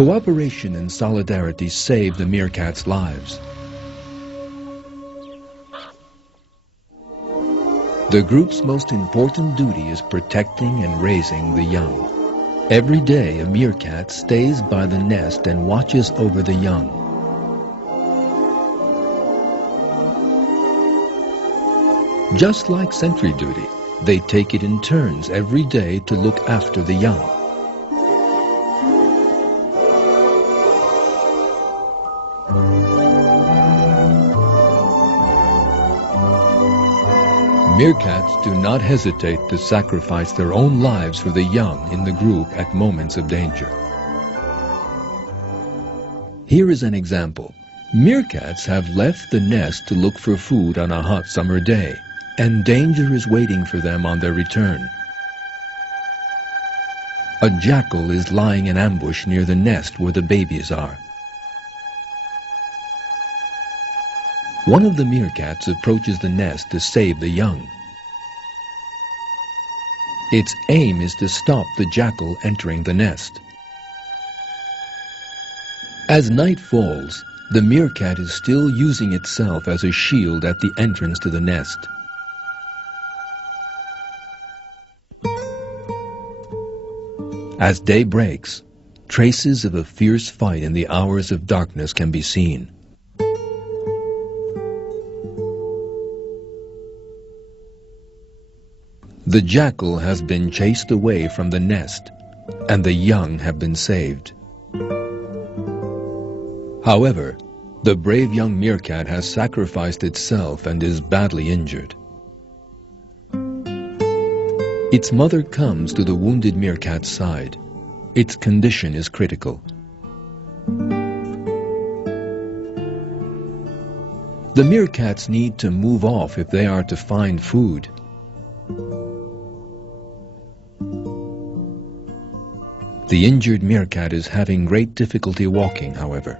Cooperation and solidarity save the meerkats' lives. The group's most important duty is protecting and raising the young. Every day, a meerkat stays by the nest and watches over the young. Just like sentry duty, they take it in turns every day to look after the young. Meerkats do not hesitate to sacrifice their own lives for the young in the group at moments of danger. Here is an example. Meerkats have left the nest to look for food on a hot summer day, and danger is waiting for them on their return. A jackal is lying in ambush near the nest where the babies are. One of the meerkats approaches the nest to save the young. Its aim is to stop the jackal entering the nest. As night falls, the meerkat is still using itself as a shield at the entrance to the nest. As day breaks, traces of a fierce fight in the hours of darkness can be seen. The jackal has been chased away from the nest, and the young have been saved. However, the brave young meerkat has sacrificed itself and is badly injured. Its mother comes to the wounded meerkat's side. Its condition is critical. The meerkats need to move off if they are to find food. The injured meerkat is having great difficulty walking, however.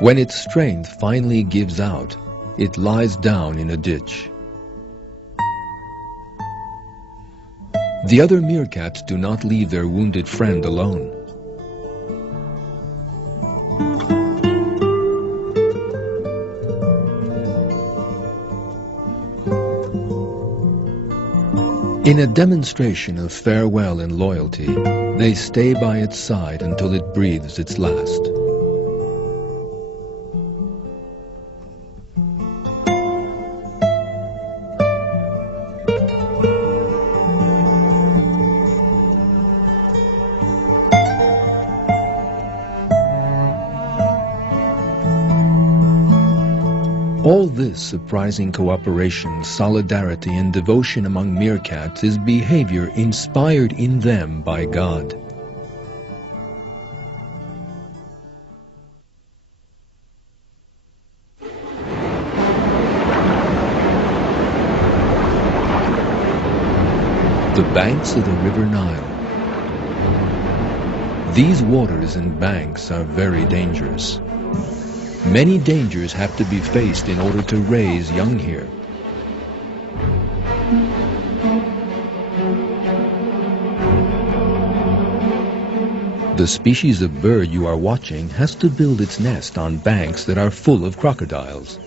When its strength finally gives out, it lies down in a ditch. The other meerkats do not leave their wounded friend alone. In a demonstration of farewell and loyalty, they stay by its side until it breathes its last. All this surprising cooperation, solidarity, and devotion among meerkats is behavior inspired in them by God. The banks of the River Nile. These waters and banks are very dangerous. Many dangers have to be faced in order to raise young here. The species of bird you are watching has to build its nest on banks that are full of crocodiles.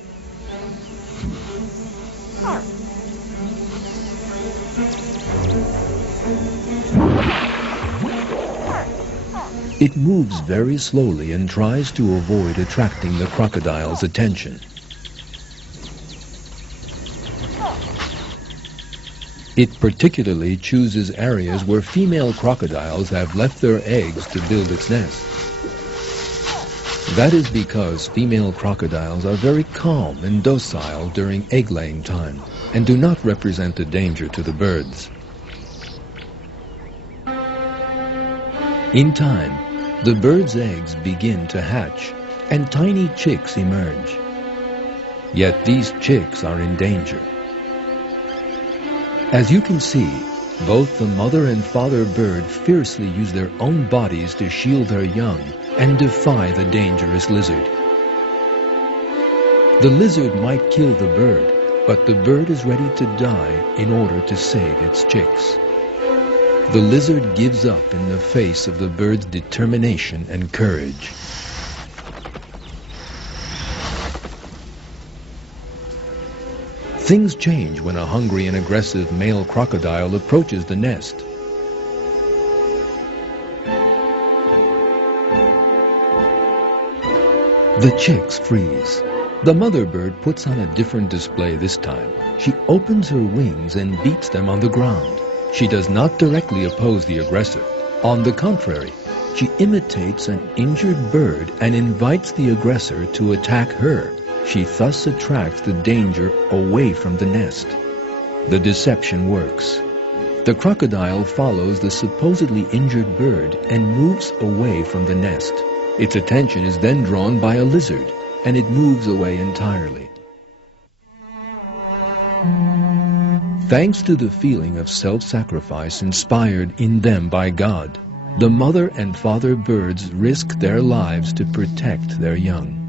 It moves very slowly and tries to avoid attracting the crocodile's attention. It particularly chooses areas where female crocodiles have left their eggs to build its nest. That is because female crocodiles are very calm and docile during egg-laying time and do not represent a danger to the birds. In time, the bird's eggs begin to hatch and tiny chicks emerge. Yet these chicks are in danger. As you can see, Both the mother and father bird fiercely use their own bodies to shield their young and defy the dangerous lizard. The lizard might kill the bird, but the bird is ready to die in order to save its chicks. The lizard gives up in the face of the bird's determination and courage. Things change when a hungry and aggressive male crocodile approaches the nest. The chicks freeze. The mother bird puts on a different display this time. She opens her wings and beats them on the ground. She does not directly oppose the aggressor. On the contrary, she imitates an injured bird and invites the aggressor to attack her. She thus attracts the danger away from the nest. The deception works. The crocodile follows the supposedly injured bird and moves away from the nest. Its attention is then drawn by a lizard, and it moves away entirely. Thanks to the feeling of self-sacrifice inspired in them by God, the mother and father birds risk their lives to protect their young.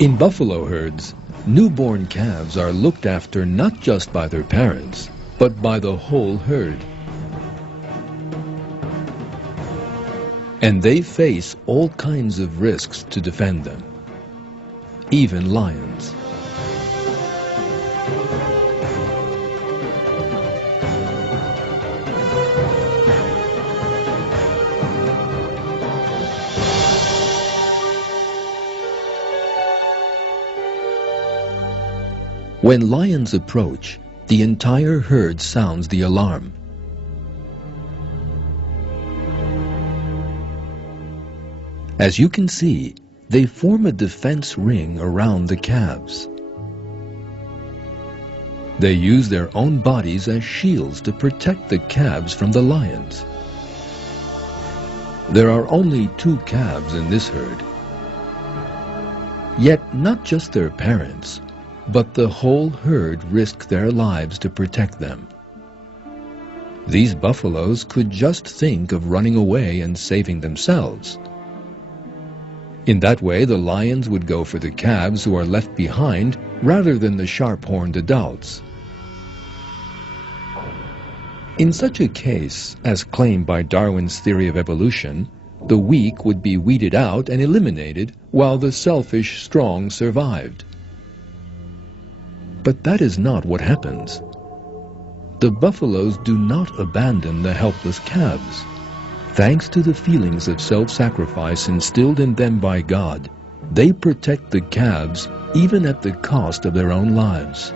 In buffalo herds, newborn calves are looked after not just by their parents, but by the whole herd. And they face all kinds of risks to defend them, even lions. When lions approach, the entire herd sounds the alarm. As you can see, they form a defense ring around the calves. They use their own bodies as shields to protect the calves from the lions. There are only 2 calves in this herd. Yet not just their parents, but the whole herd risk their lives to protect them. These buffaloes could just think of running away and saving themselves. In that way, the lions would go for the calves who are left behind rather than the sharp-horned adults. In such a case, as claimed by Darwin's theory of evolution, the weak would be weeded out and eliminated while the selfish strong survived. But that is not what happens. The buffaloes do not abandon the helpless calves. Thanks to the feelings of self-sacrifice instilled in them by God, they protect the calves even at the cost of their own lives.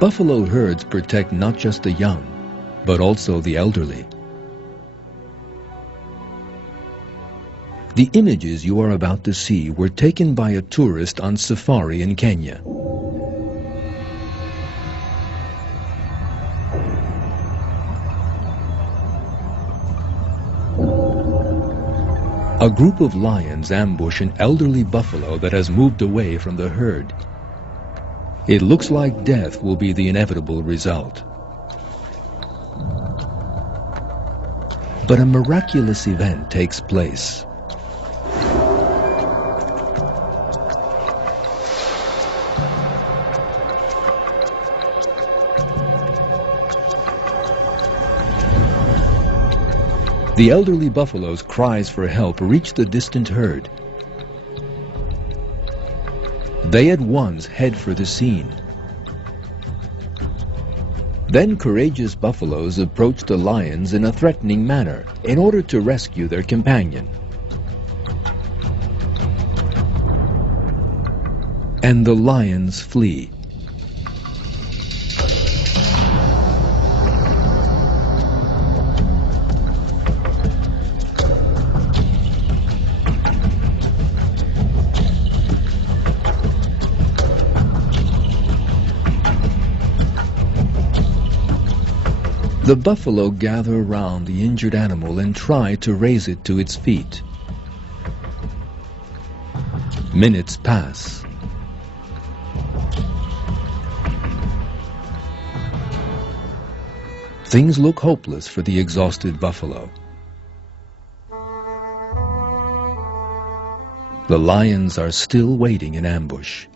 Buffalo herds protect not just the young, but also the elderly. The images you are about to see were taken by a tourist on safari in Kenya. A group of lions ambush an elderly buffalo that has moved away from the herd. It looks like death will be the inevitable result. But a miraculous event takes place. The elderly buffalo's cries for help reach the distant herd. They at once head for the scene. Then courageous buffaloes approach the lions in a threatening manner in order to rescue their companion. And the lions flee. The buffalo gather around the injured animal and try to raise it to its feet. Minutes pass. Things look hopeless for the exhausted buffalo. The lions are still waiting in ambush.